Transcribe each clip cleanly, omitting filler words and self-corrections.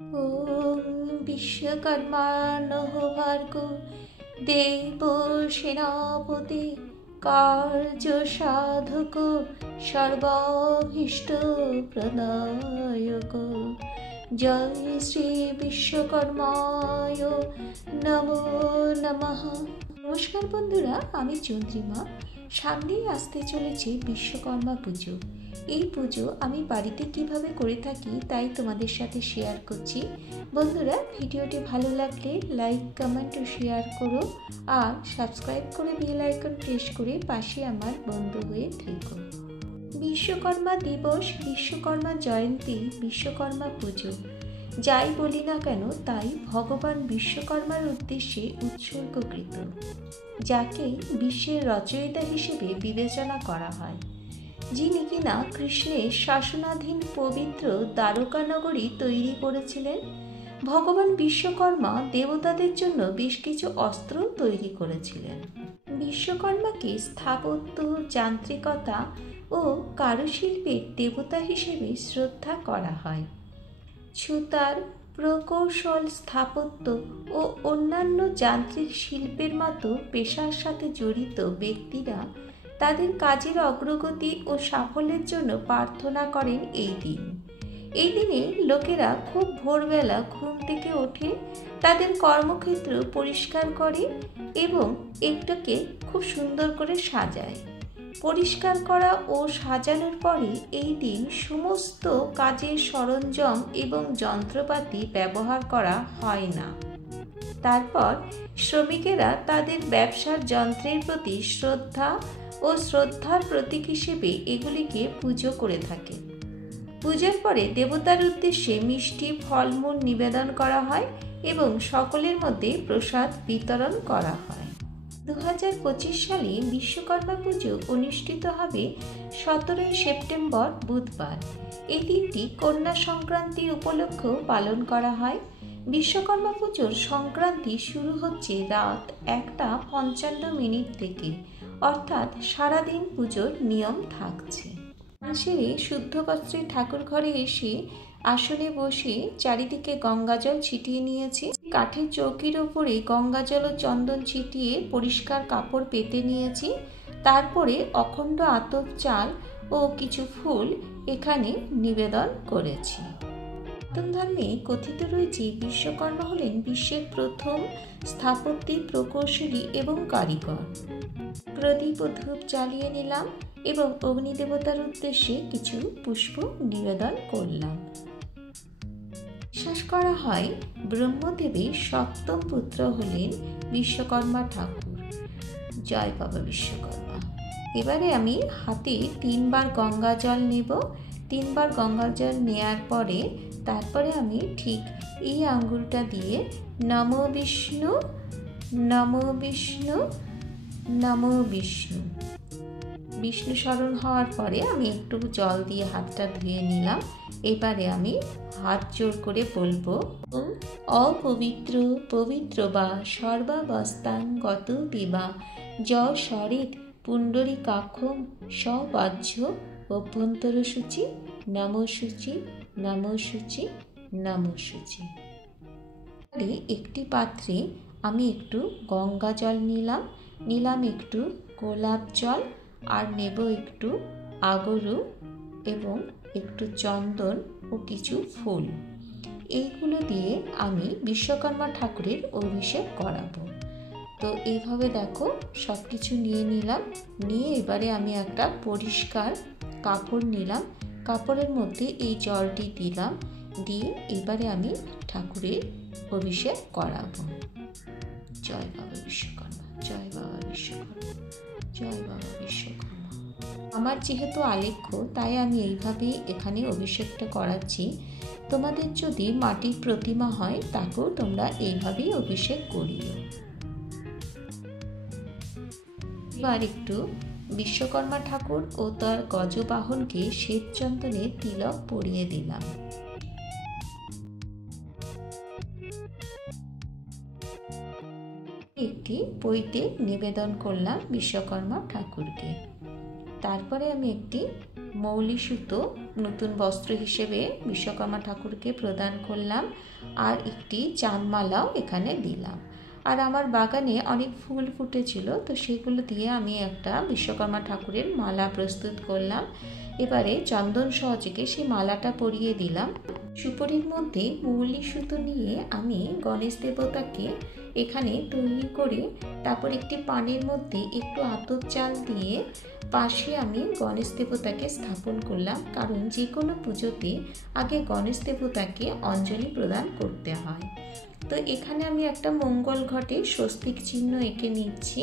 ওম বিশ্বকর্মাণঃ Virgo দেব সেনাপতি কার্য সাধক সর্বাভীষ্ট প্রদায়ক। জয় শ্রী বিশ্বকর্মায় নমো নমঃ। নমস্কার বন্ধুরা, আমি চন্দ্রিমা। সামনেই আসতে চলেছে বিশ্বকর্মা পুজো। এই পুজো আমি বাড়িতে কিভাবে করে থাকি তাই তোমাদের সাথে শেয়ার করছি। বন্ধুরা, ভিডিওটি ভালো লাগলে লাইক, কমেন্ট ও শেয়ার করো, আর সাবস্ক্রাইব করে বেল আইকন প্রেস করে পাশে আমার বন্ধু হয়ে থেকো। বিশ্বকর্মা দিবস, বিশ্বকর্মা জয়ন্তী, বিশ্বকর্মা পুজো যাই বলি না কেন তাই ভগবান বিশ্বকর্মার উদ্দেশ্যে উৎসর্গকৃত, যাকে বিশ্বের রচয়িতা হিসেবে বিবেচনা করা হয়, যিনি কিনা কৃষ্ণের শাসনাধীন পবিত্র দ্বারকা নগরী তৈরি করেছিলেন। ভগবান বিশ্বকর্মা দেবতাদের জন্য বেশ কিছু অস্ত্র তৈরি করেছিলেন। বিশ্বকর্মাকে স্থাপত্য, যান্ত্রিকতা ও কারুশিল্পের দেবতা হিসেবে শ্রদ্ধা করা হয়। ছুতার, প্রকৌশল, স্থাপত্য ও অন্যান্য যান্ত্রিক শিল্পের মতো পেশার সাথে জড়িত ব্যক্তিরা তাদের কাজের অগ্রগতি ও সাফল্যের জন্য প্রার্থনা করেন এই দিন। এই দিনে লোকেরা খুব ভোরবেলা ঘুম থেকে ওঠে, তাদের কর্মক্ষেত্র পরিষ্কার করে এবং একটাকে খুব সুন্দর করে সাজায়। পরিষ্কার করা ও সাজানোর পরে এই দিন সমস্ত কাজের সরঞ্জাম এবং যন্ত্রপাতি ব্যবহার করা হয় না। তারপর শ্রমিকেরা তাদের ব্যবসার যন্ত্রের প্রতি শ্রদ্ধা ও শ্রদ্ধার প্রতীক হিসেবে এগুলিকে পুজো করে থাকে। পূজার পরে দেবতার উদ্দেশ্যে মিষ্টি, ফলমূল নিবেদন করা হয় এবং সকলের মধ্যে প্রসাদ বিতরণ করা হয়। 2025 সালে বিশ্বকর্মা পুজো অনুষ্ঠিত হবে 17 সেপ্টেম্বর বুধবার। এই দিনটি কন্যা সংক্রান্তির উপলক্ষেও পালন করা হয়। বিশ্বকর্মা পুজোর সংক্রান্তি শুরু হচ্ছে রাত 1:55 থেকে, অর্থাৎ সারাদিন পুজোর নিয়ম থাকছে। সেরে শুদ্ধ বস্ত্রে ঠাকুর ঘরে এসে আসনে বসে চারিদিকে গঙ্গাজল ছিটিয়ে নিয়েছি। কাঠের চৌকির ওপরে গঙ্গাজল ও চন্দন ছিটিয়ে পরিষ্কার কাপড় পেতে নিয়েছি। তারপরে অখণ্ড আতপ চাল ও কিছু ফুল এখানে নিবেদন করেছি। সনাতন ধর্মে কথিত রয়েছে বিশ্বকর্মা হলেন বিশ্বের প্রথম স্থাপত্যিক, প্রকৌশলী এবং কারিগর। প্রদীপ ও ধূপ জ্বালিয়ে নিলাম এবং অগ্নিদেবতার উদ্দেশ্যে কিছু পুষ্প নিবেদন করলাম। বিশ্বাস করা হয় ব্রহ্মদেবের সপ্তম পুত্র হলেন বিশ্বকর্মা ঠাকুর। জয় বাবা বিশ্বকর্মা। এবারে আমি হাতে 3 বার গঙ্গা জল নেব। 3 বার গঙ্গা জল নেওয়ার পরে তারপরে আমি ঠিক এই আঙ্গুলটা দিয়ে নমো বিষ্ণু, নমো বিষ্ণু, নমো বিষ্ণু, বিষ্ণু স্মরণ হওয়ার পরে আমি একটু জল দিয়ে হাতটা ধুয়ে নিলাম। এবারে আমি হাত জোর করে বলবো, অপবিত্র পবিত্র বা সর্বাবস্থান গত বিবা য সরিত পুণ্ডরীকাক্ষম সবাহ্য অভ্যন্তর সূচি নমো সূচি, নমো সূচি, নমো সূচি। একটি পাত্রে আমি একটু গঙ্গা জল নিলাম একটু গোলাপ জল, আর নেব একটু আগরু এবং একটু চন্দন ও কিছু ফুল। এইগুলো দিয়ে আমি বিশ্বকর্মা ঠাকুরের অভিষেক করাবো। তো এইভাবে দেখো সব কিছু নিয়ে নিলাম। নিয়ে এবারে আমি একটা পরিষ্কার কাপড় নিলাম, কাপড়ের মধ্যে এই জলটি দিলাম, দিয়ে এবারে আমি ঠাকুরের অভিষেক করাবো। জয় বাবা বিশ্বকর্মা, জয় বাবা বিশ্বকর্মা, জয় বাবা বিশ্বকর্মা। আমার যেহেতু আলেখ্য তাই আমি এইভাবেই এখানে অভিষেকটা করাচ্ছি। তোমাদের যদি মাটির প্রতিমা হয় তাকেও তোমরা এইভাবেই অভিষেক করিও। এবার একটু বিশ্বকর্মা ঠাকুর ও তার গজবাহনকে শ্বেত চন্দনের তিলক পরিয়ে দিলাম। একটি বইতে নিবেদন করলাম বিশ্বকর্মা ঠাকুরকে। তারপরে আমি একটি মৌলি সুতো নতুন বস্ত্র হিসেবে বিশ্বকর্মা ঠাকুরকে প্রদান করলাম, আর একটি চাঁদমালাও এখানে দিলাম। আর আমার বাগানে অনেক ফুল ফুটেছিল, তো সেগুলো দিয়ে আমি একটা বিশ্বকর্মা ঠাকুরের মালা প্রস্তুত করলাম। এবারে চন্দন সহযোগে সেই মালাটা পরিয়ে দিলাম। সুপরির মধ্যে মৌলি সুতো নিয়ে আমি গণেশ দেবতাকে এখানে তৈরি করে তারপর একটি পানের মধ্যে একটু আতপ চাল দিয়ে পাশে আমি গণেশ দেবতাকে স্থাপন করলাম, কারণ যে কোনো পুজোতে আগে গণেশ দেবতাকে অঞ্জলি প্রদান করতে হয়। তো এখানে আমি একটা মঙ্গল ঘটে স্বস্তিক চিহ্ন এঁকে নিচ্ছি।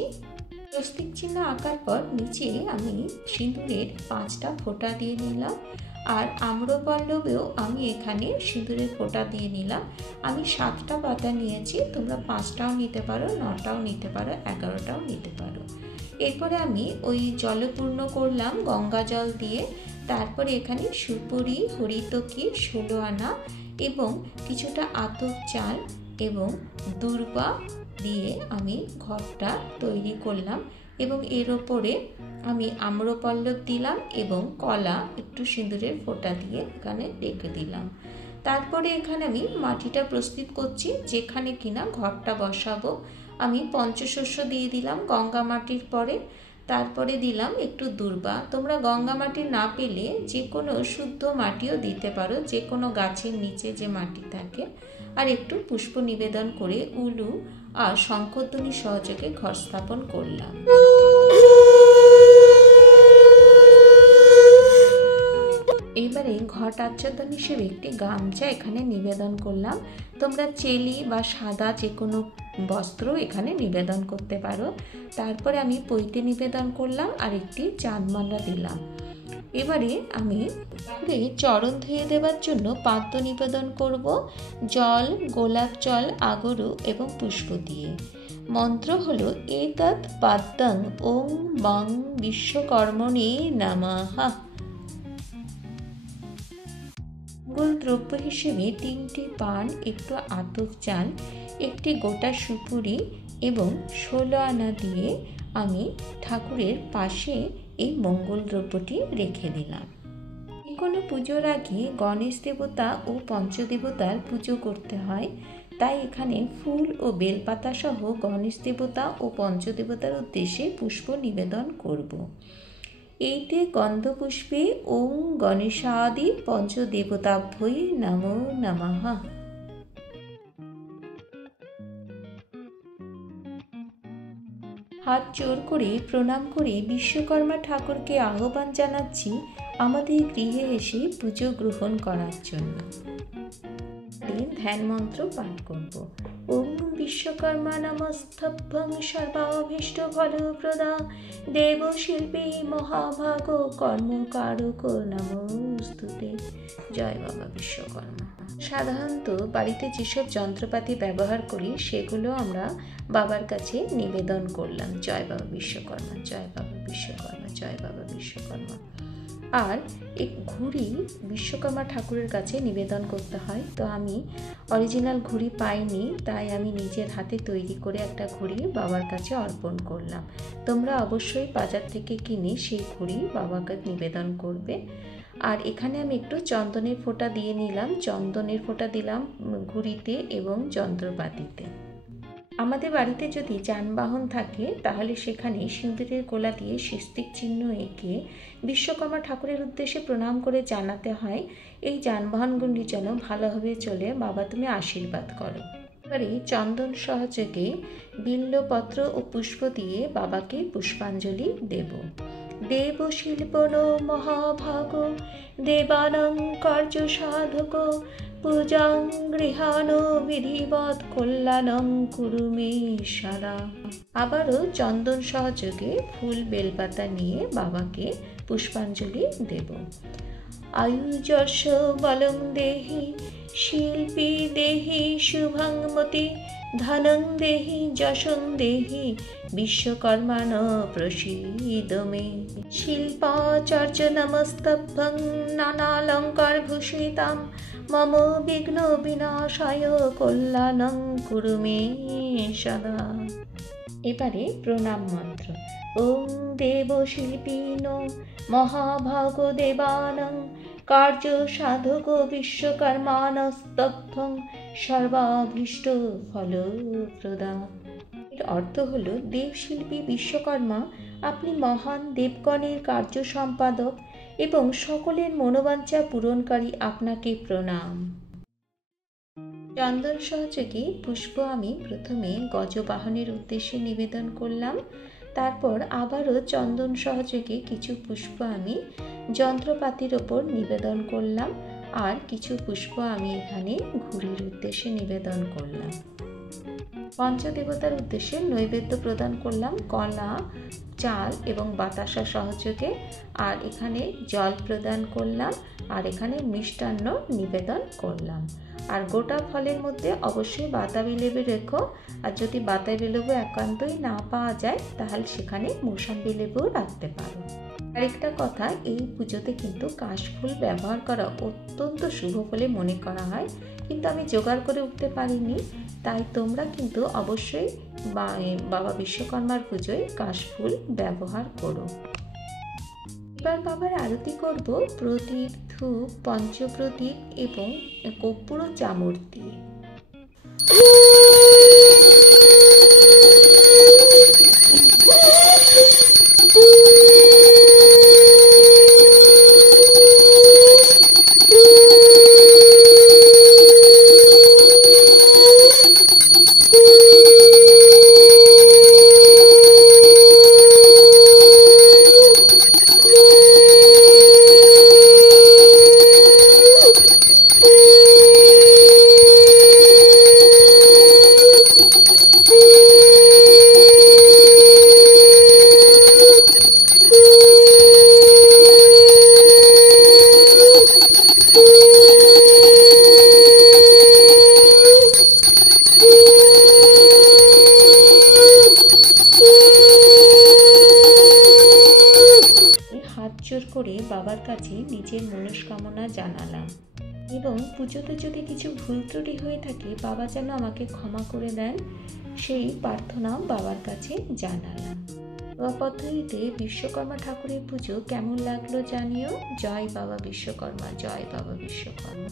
স্বস্তিক চিহ্ন আঁকার পর নিচে আমি সিঁদুরের 5টা ফোঁটা দিয়ে নিলাম, আর আম্রপল্লবেও আমি এখানে সিঁদুরের ফোঁটা দিয়ে নিলাম। আমি 7টা পাতা নিয়েছি, তোমরা 5টাও নিতে পারো, 9টাও নিতে পারো, 11টাও নিতে পারো। এরপরে আমি ওই জলপূর্ণ করলাম গঙ্গা জল দিয়ে। তারপরে এখানে সুপুরি, হরিতকি, 16 আনা এবং কিছুটা আতপ চাল এবং দূর্বা দিয়ে আমি ঘরটা তৈরি করলাম, এবং এর ওপরে আমি আম্রপল্লব দিলাম এবং কলা একটু সিঁদুরের ফোঁটা দিয়ে এখানে রেখে দিলাম। তারপরে এখানে আমি মাটিটা প্রস্তুত করছি, যেখানে কিনা ঘরটা বসাবো। আমি পঞ্চশস্য দিয়ে দিলাম গঙ্গা মাটির পরে, তারপরে দিলাম একটু দূর্বা। তোমরা গঙ্গা মাটি না পেলে যে কোনো শুদ্ধ মাটিও দিতে পারো, যে কোনো গাছের নিচে যে মাটি থাকে। আর একটু পুষ্প নিবেদন করে উলু আর শঙ্খধ্বনি সহযোগে ঘর স্থাপন করলাম। এবারে ঘট আচ্ছাদন হিসেবে একটি গামছা এখানে নিবেদন করলাম। তোমরা চেলি বা সাদা যে কোনো বস্ত্র এখানে নিবেদন করতে পারো। তারপরে আমি পৈতে নিবেদন করলাম আর একটি চাঁদমালা দিলাম। এবারে আমি চরণ ধুয়ে দেওয়ার জন্য পাদ্য নিবেদন করব, জল, গোলাপ জল, আগরু এবং পুষ্প দিয়ে। মন্ত্র হলো এতৎ পাদ্যং ওং মং বিশ্বকর্মণে নমঃ। মঙ্গল দ্রব্য হিসেবে 3টি পান, একটু আতপ চাল, একটি গোটা সুপুরি এবং 16 আনা দিয়ে আমি ঠাকুরের পাশে এই মঙ্গল দ্রব্যটি রেখে দিলাম। কোনো পুজোর আগে গণেশ দেবতা ও পঞ্চদেবতার পুজো করতে হয়, তাই এখানে ফুল ও বেলপাতা সহ গণেশ দেবতা ও পঞ্চদেবতার উদ্দেশ্যে পুষ্প নিবেদন করব। এইতে গন্ধপুষ্পে ওং গণেশাদি পঞ্চদেবতাভ্যই নমো নমঃ। হাত জোর করে প্রণাম করে বিশ্বকর্মা ঠাকুরকে আহ্বান জানাচ্ছি আমাদের গৃহে এসে পুজো গ্রহণ করার জন্য। ধ্যান মন্ত্র পাঠ করব। ওম বিশ্বকর্মা নমস্তভ্যং সর্বাভীষ্ট ফলপ্রদা দেবশিল্পী মহাভাগ কর্মকারক নমস্তুতে। জয় বাবা বিশ্বকর্মা। সাধারণত বাড়িতে যেসব যন্ত্রপাতি ব্যবহার করি সেগুলো আমরা বাবার কাছে নিবেদন করলাম। জয় বাবা বিশ্বকর্মা, জয় বাবা বিশ্বকর্মা, জয় বাবা বিশ্বকর্মা। আর এই ঘুড়ি বিশ্বকর্মা ঠাকুরের কাছে নিবেদন করতে হয়, তো আমি অরিজিনাল ঘুড়ি পাইনি, তাই আমি নিজের হাতে তৈরি করে একটা ঘুড়ি বাবার কাছে অর্পণ করলাম। তোমরা অবশ্যই বাজার থেকে কিনে সেই ঘুড়ি বাবাকে নিবেদন করবে। আর এখানে আমি একটু চন্দনের ফোঁটা দিয়ে নিলাম, চন্দনের ফোঁটা দিলাম ঘুড়িতে এবং যন্ত্রপাতিতে। আমাদের বাড়িতে যদি যানবাহন থাকে তাহলে সেখানে সিঁদুরের গোলা দিয়ে স্বস্তিক চিহ্ন এঁকে বিশ্বকর্মা ঠাকুরের উদ্দেশ্যে প্রণাম করে জানাতে হয়, এই যানবাহনগুলি যেন ভালোভাবে চলে, বাবা তুমি আশীর্বাদ করো। এবারে চন্দন সহযোগে বিল্বপত্র ও পুষ্প দিয়ে বাবাকে পুষ্পাঞ্জলি দেব। দেব শিল্পন মহাভাগ দেবানাং কার্য সাধক পূজাং গৃহাণ বিধিবৎ কল্যাণং কুরু মে সদা। আবারও চন্দন সহযোগে ফুল বেলপাতা নিয়ে বাবাকে পুষ্পাঞ্জলি দেব। আয়ুযশ বলং দেহি শিল্পী দেহি শুভং মতি ধনং দেহি যশং দেহি বিশ্বকর্মণ প্রসীদ মে। শিল্পাচার্য নমস্তভ্যং নানালঙ্কার ভূষিতাম মম বিঘ্ন বিনাশায় কল্যাণং কুরু মে সদা। এবারে প্রণাম মন্ত্র। ওং দেবশিল্পিন মহাভাগ দেবানং কার্য সাধক বিশ্বকর্মানস্তভ্যং সর্বাভীষ্ট ফলপ্রদা। এর অর্থ হলো, দেবশিল্পী বিশ্বকর্মা, আপনি মহান দেবগণের কার্য সম্পাদক এবং সকলের মনোবাঞ্ছা পূরণকারী, আপনাকে প্রণাম। চন্দন সহযোগে পুষ্প আমি প্রথমে গজবাহনের উদ্দেশ্যে নিবেদন করলাম, তারপর আবারও চন্দন সহযোগে কিছু পুষ্প আমি যন্ত্রপাতির ওপর নিবেদন করলাম, আর কিছু পুষ্প আমি এখানে ঘুড়ির উদ্দেশ্যে নিবেদন করলাম। পঞ্চদেবতার উদ্দেশ্যে নৈবেদ্য প্রদান করলাম কলা, চাল এবং বাতাসা সহযোগে, আর এখানে জল প্রদান করলাম, আর এখানে মিষ্টান্ন নিবেদন করলাম। আর গোটা ফলের মধ্যে অবশ্যই বাতাবি লেবু রেখো, আর যদি বাতাবি লেবু একান্তই না পাওয়া যায় তাহলে সেখানে মৌসম্বি লেবু রাখতে পারো। আরেকটা কথা, এই পুজোতে কিন্তু কাশফুল ব্যবহার করা অত্যন্ত শুভ বলে মনে করা হয়, কিন্তু আমি জোগাড় করে উঠতে পারিনি, তাই তোমরা কিন্তু অবশ্যই বাবা বিশ্বকর্মার পুজোয় কাশফুল ব্যবহার করো। এবার বাবার আরতি করব প্রদীপ, ধূপ, পঞ্চপ্রদীপ এবং কর্পূর চামর দিয়ে। জোর করে বাবার কাছে নিজের মনস্কামনা জানালাম, এবং পুজোতে যদি কিছু ভুল ত্রুটি হয়ে থাকে বাবা যেন আমাকে ক্ষমা করে দেন, সেই প্রার্থনা বাবার কাছে জানালাম। পদ্ধতিতে বিশ্বকর্মা ঠাকুরের পুজো কেমন লাগলো জানিও। জয় বাবা বিশ্বকর্মা, জয় বাবা বিশ্বকর্মা।